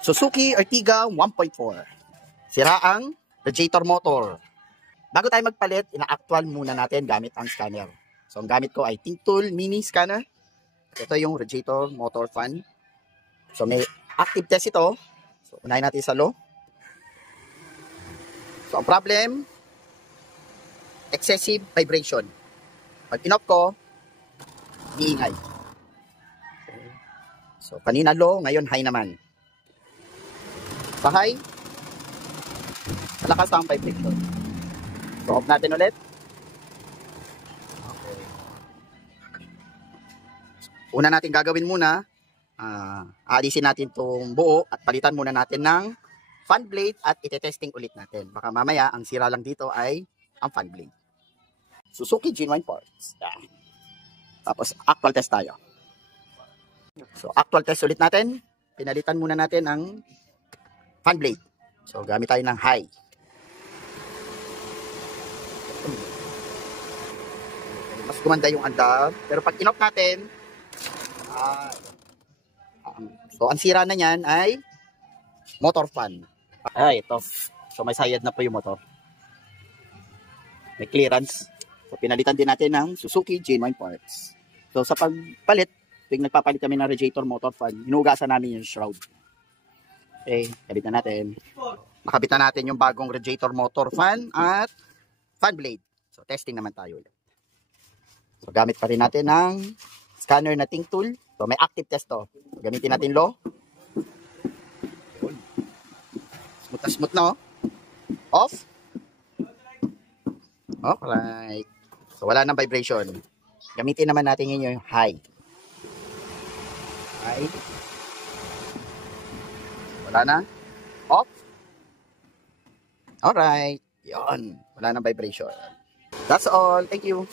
Suzuki Ertiga 1.4. Siraang radiator motor. Bago tayo magpalit, ina-actual muna natin gamit ang scanner. So, ang gamit ko ay ThinkTool Mini Scanner. Ito yung radiator motor fan. So, may active test ito. So, unahin natin sa low. So, ang problem, excessive vibration. Pag in-off ko, iingay. So, kanina low, ngayon high naman. Sa high, malakas ang vibration. So, off natin ulit. Okay. Una natin gagawin muna, aalisin natin itong buo at palitan muna natin ng fan blade at ite-testing ulit natin. Baka mamaya, ang sira lang dito ay ang fan blade. Suzuki genuine parts. Yeah. Tapos, actual test tayo. So, actual test ulit natin. Pinalitan muna natin ang fan blade. So, gamit tayo ng high. Mas gumanda yung andar. Pero pag in-off natin, so, ang sira na yan ay motor fan. Ito. So, may sayad na po yung motor. May clearance. So, pinalitan din natin ng Suzuki genuine parts. So, sa pagpalit, tuwing nagpapalit kami ng radiator motor fan, hinugasan namin yung shroud. Okay, kabitan natin. Makabitan natin yung bagong radiator motor fan at fan blade. So, testing naman tayo ulit. So, gamit pa rin natin ng scanner na ThinkTool. So, may active test to. So, gamitin natin low. Smooth na smooth na, oh. Off. Alright. So, wala nang vibration. Gamitin naman natin yun yung high. High. Wala na. Off. Alright. Yun. Wala nang vibration. That's all. Thank you.